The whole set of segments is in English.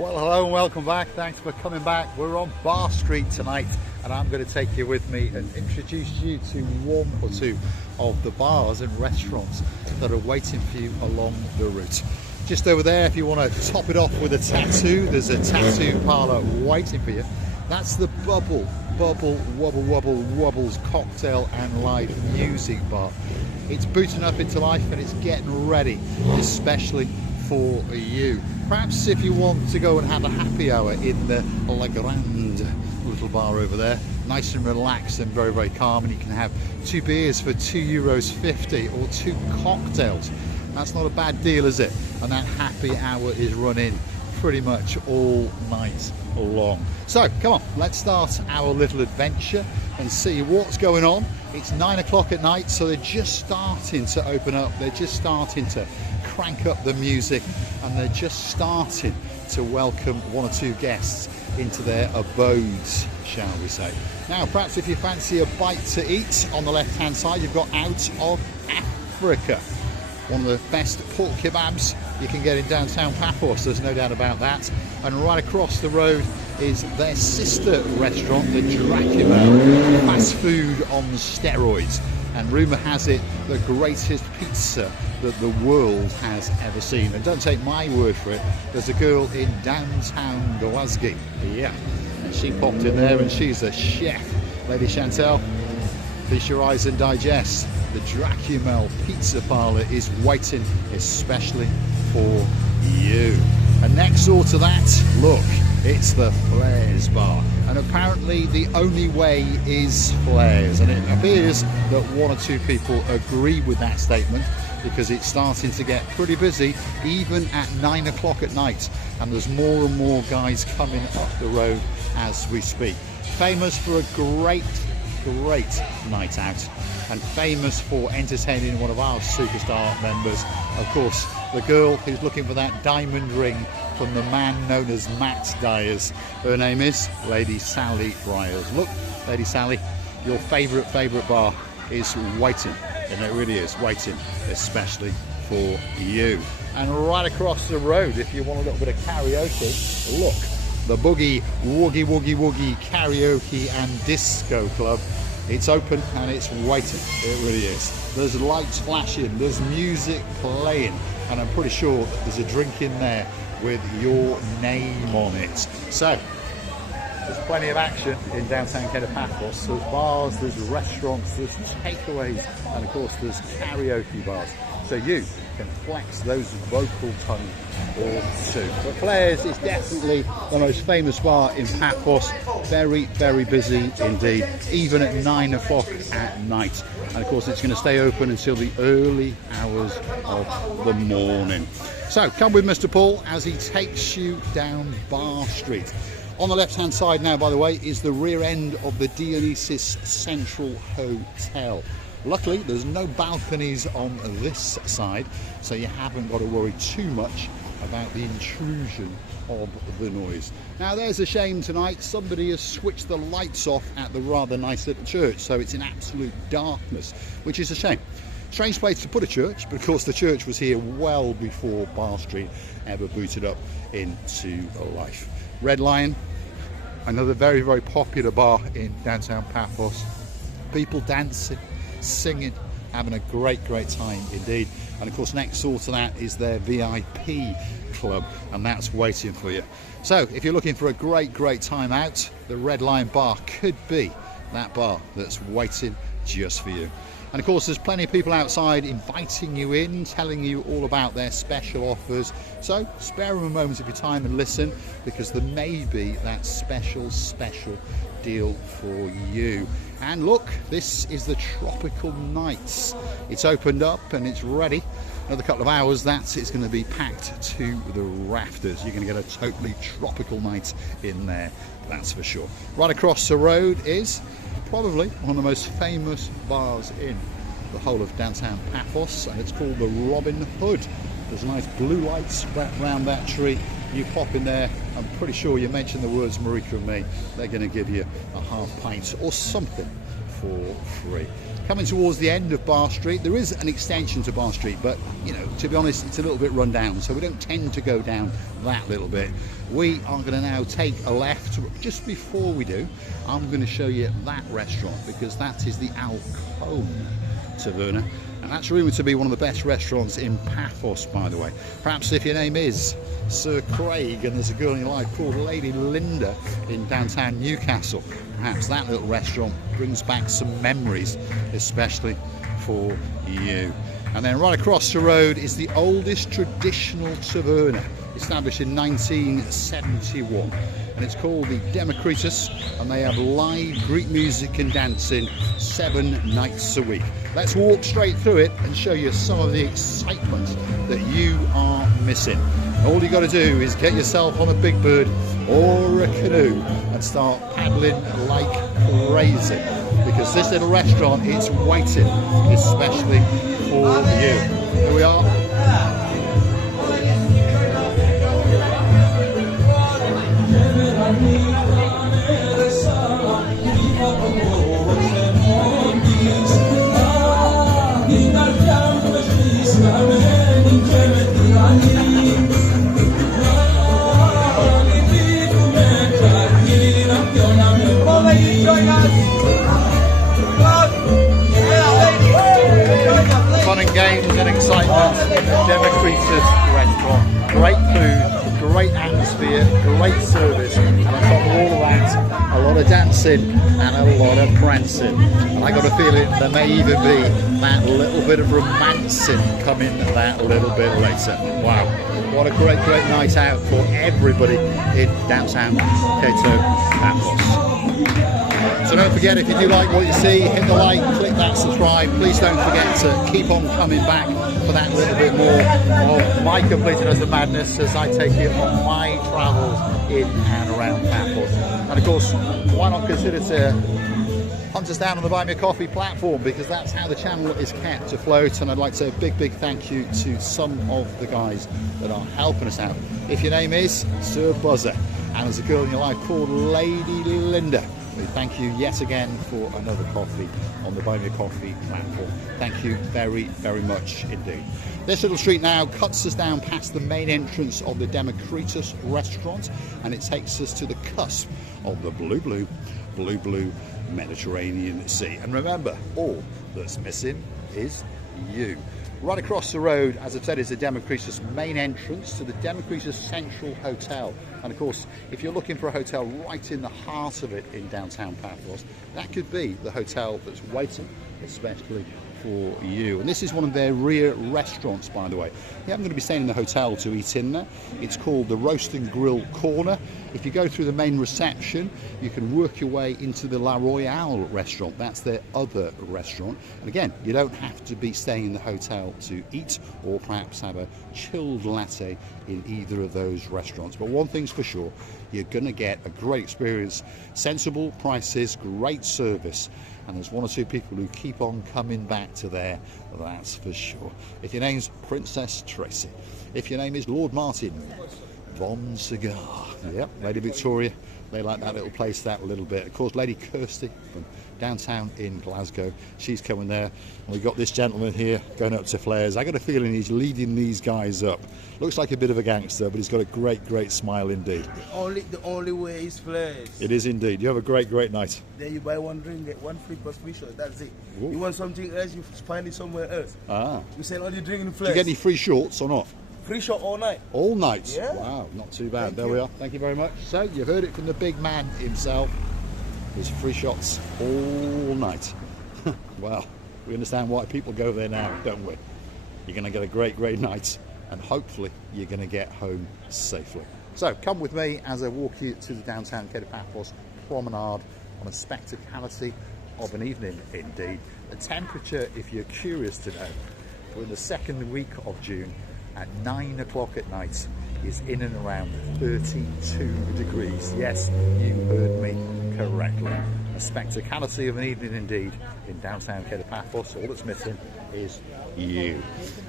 Well, hello and welcome back. Thanks for coming back. We're on Bar Street tonight, and I'm going to take you with me and introduce you to one or two of the bars and restaurants that are waiting for you along the route. Just over there, if you want to top it off with a tattoo, there's a tattoo parlour waiting for you. That's the Bubble Wobble Wobbles Cocktail and Live Music Bar. It's booting up into life and it's getting ready, especially for you. Perhaps if you want to go and have a happy hour in the La Grande little bar over there, nice and relaxed and very, very calm, and you can have 2 beers for €2.50 or 2 cocktails. That's not a bad deal, is it? And that happy hour is running pretty much all night long. So come on, let's start our little adventure and see what's going on. It's 9 o'clock at night, so they're just starting to open up. They're just starting to crank up the music, and they're just starting to welcome 1 or 2 guests into their abodes, shall we say. Now, perhaps if you fancy a bite to eat, on the left hand side you've got Out of Africa, one of the best pork kebabs you can get in downtown Paphos, there's no doubt about that. And right across the road is their sister restaurant, the Dracula, fast food on steroids. And rumour has it the greatest pizza that the world has ever seen. And don't take my word for it, there's a girl in downtown Glasgow, yeah, and she popped in there and she's a chef. Lady Chantel, feast your eyes and digest. The Dracula Pizza Parlour is waiting especially for you. And next door to that, look, it's the Flares Bar, and apparently the only way is flares, and it appears that 1 or 2 people agree with that statement, because it's starting to get pretty busy even at 9 o'clock at night, and there's more and more guys coming up the road as we speak. Famous for a great night out, and famous for entertaining one of our superstar members, of course, the girl who's looking for that diamond ring from the man known as Matt Dyers. Her name is Lady Sally Briers. Look, Lady Sally, your favourite bar is waiting, and it really is waiting especially for you. And right across the road, if you want a little bit of karaoke, look, the Boogie Woogie Karaoke and Disco Club. It's open and it's waiting, it really is. There's lights flashing, there's music playing, and I'm pretty sure that there's a drink in there with your name on it. So, there's plenty of action in downtown Kato Paphos. There's bars, there's restaurants, there's takeaways, and of course there's karaoke bars. So you can flex those vocal tones or two. But Flares is definitely the most famous bar in Paphos. Very, very busy indeed, even at 9 o'clock at night. And of course it's going to stay open until the early hours of the morning. So come with Mr. Paul as he takes you down Bar Street. On the left hand side now, by the way, is the rear end of the Dionysus Central Hotel. Luckily, there's no balconies on this side, so you haven't got to worry too much about the intrusion of the noise. Now, there's a shame tonight. Somebody has switched the lights off at the rather nice little church, so it's in absolute darkness, which is a shame. Strange place to put a church, but of course the church was here well before Bar Street ever booted up into life. Red Lion, another very, very popular bar in downtown Paphos. People dancing, singing, having a great time indeed. And of course next door to that is their VIP club, and that's waiting for you. So if you're looking for a great time out, the Red Lion Bar could be that bar that's waiting just for you. And of course there's plenty of people outside inviting you in, telling you all about their special offers. So spare them a moment of your time and listen, because there may be that special deal for you. And look, this is the Tropical Nights. It's opened up and it's ready. Another couple of hours, that is going to be packed to the rafters. You're going to get a totally tropical night in there, that's for sure. Right across the road is probably one of the most famous bars in the whole of downtown Paphos, and it's called the Robin Hood. There's nice blue lights wrapped around that tree, You pop in there, I'm pretty sure you mention the words Marika and me, they're going to give you a half pint or something for free. Coming towards the end of Bar Street, there is an extension to Bar Street, but you know, to be honest, it's a little bit run down, so we don't tend to go down that little bit. We are going to now take a left. Just before we do, I'm going to show you that restaurant, because that is the Alcone Taverna, and that's rumoured to be one of the best restaurants in Paphos, by the way. Perhaps if your name is Sir Craig and there's a girl in your life called Lady Linda in downtown Newcastle, perhaps that little restaurant brings back some memories, especially for you. And then right across the road is the oldest traditional taverna, established in 1971, and it's called the Democritus, and they have live Greek music and dancing 7 nights a week. Let's walk straight through it and show you some of the excitement that you are missing. All you got to do is get yourself on a big bird or a canoe and start paddling like crazy, because this little restaurant is waiting especially for you. Here we are. Fun and games and excitement in the Democritus restaurant. Great food, great atmosphere, great service, and on top of all of that, a lot of dancing and a lot of prancing. And I got a feeling there may even be that little bit of romancing coming that little bit later. Wow, what a great night out for everybody in downtown Kato Paphos. So don't forget, if you do like what you see, hit the like, click that subscribe. Please don't forget to keep on coming back for that little bit more of my completeness of madness as I take you on my travels in and around Paphos. And of course, why not consider to hunt us down on the Buy Me a Coffee platform, because that's how the channel is kept afloat. And I'd like to say a big thank you to some of the guys that are helping us out. If your name is Sir Buzzer and there's a girl in your life called Lady Linda, thank you yet again for another coffee on the Buy Me a Coffee platform. Thank you very much indeed. This little street now cuts us down past the main entrance of the Democritus restaurant, and it takes us to the cusp of the blue Mediterranean Sea. And remember, all that's missing is you. Right across the road, as I've said, is the Democritus main entrance to the Democritus Central Hotel. And of course, if you're looking for a hotel right in the heart of it in downtown Paphos, that could be the hotel that's waiting especially for you. And this is one of their rear restaurants, by the way. Yeah, I'm going to be staying in the hotel to eat in there. It's called the Roast and Grill Corner. If you go through the main reception, you can work your way into the La Royale restaurant. That's their other restaurant. And again, you don't have to be staying in the hotel to eat, or perhaps have a chilled latte in either of those restaurants. But one thing's for sure, you're going to get a great experience, sensible prices, great service, and there's one or two people who keep on coming back to there, that's for sure. If your name's Princess Tracy, if your name is Lord Martin Von Cigar, yep, Lady Victoria, they like that little place that little bit. Of course, Lady Kirsty from downtown in Glasgow, she's coming there. And we've got this gentleman here going up to Flares. I got a feeling he's leading these guys up. Looks like a bit of a gangster, but he's got a great smile indeed. The only way is Flares. It is indeed. You have a great night. There you buy one drink, get one free plus free shot. That's it. Ooh. You want something else, you find it somewhere else. Ah. You sell all your drink in Do Flares. you get any free shorts or not? Free shot all night. All night? Yeah. Wow, not too bad. Thank There you. we are. Thank you very much. So, you've heard it from the big man himself. There's free shots all night. Well, we understand why people go there now, don't we? You're going to get a great night, and hopefully you're going to get home safely. So, come with me as I walk you to the downtown Kato Paphos Promenade on a spectacality of an evening indeed. The temperature, if you're curious to know, we're in the second week of June at 9 o'clock at night, is in and around 32 degrees. Yes, you heard me correctly. A spectacality of an evening indeed in downtown Kato Paphos. All that's missing is you.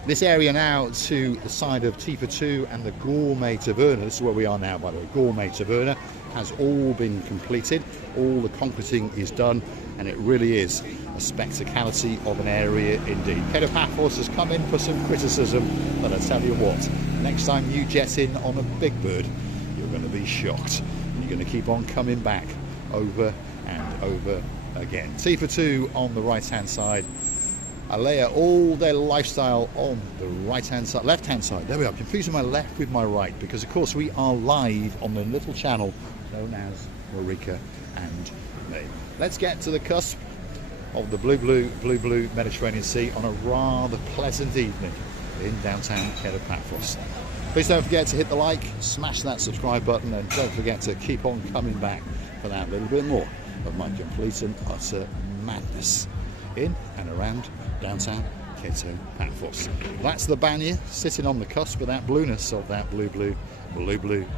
This area now to the side of T for 2 and the Gourmet Taverna, this is where we are now by the way, Gourmet Taverna, has all been completed. All the concreting is done and it really is a spectacality of an area indeed. Kato Paphos has come in for some criticism, but I tell you what, next time you jet in on a big bird, you're going to be shocked. You're going to keep on coming back over and over again. T for 2 on the right hand side. Alea, all their lifestyle on the right hand side, left hand side. There we are, confusing my left with my right because of course we are live on the little channel known as Marika and me. Let's get to the cusp of the blue Mediterranean Sea on a rather pleasant evening in downtown Kato Paphos. Please don't forget to hit the like, smash that subscribe button, and don't forget to keep on coming back for that little bit more of my complete and utter madness in and around downtown Kato Paphos. That's the Banya sitting on the cusp of that blueness of that blue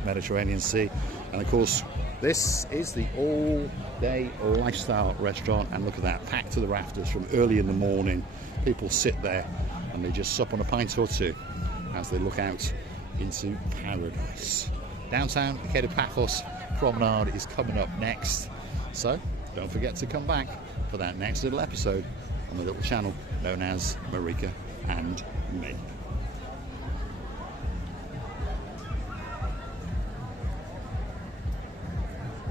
Mediterranean Sea. And of course, this is the all-day lifestyle restaurant, and look at that, packed to the rafters from early in the morning. People sit there and they just sup on a pint or two as they look out into paradise. Downtown Kato Paphos Promenade is coming up next, so don't forget to come back for that next little episode on the little channel known as Marika and me.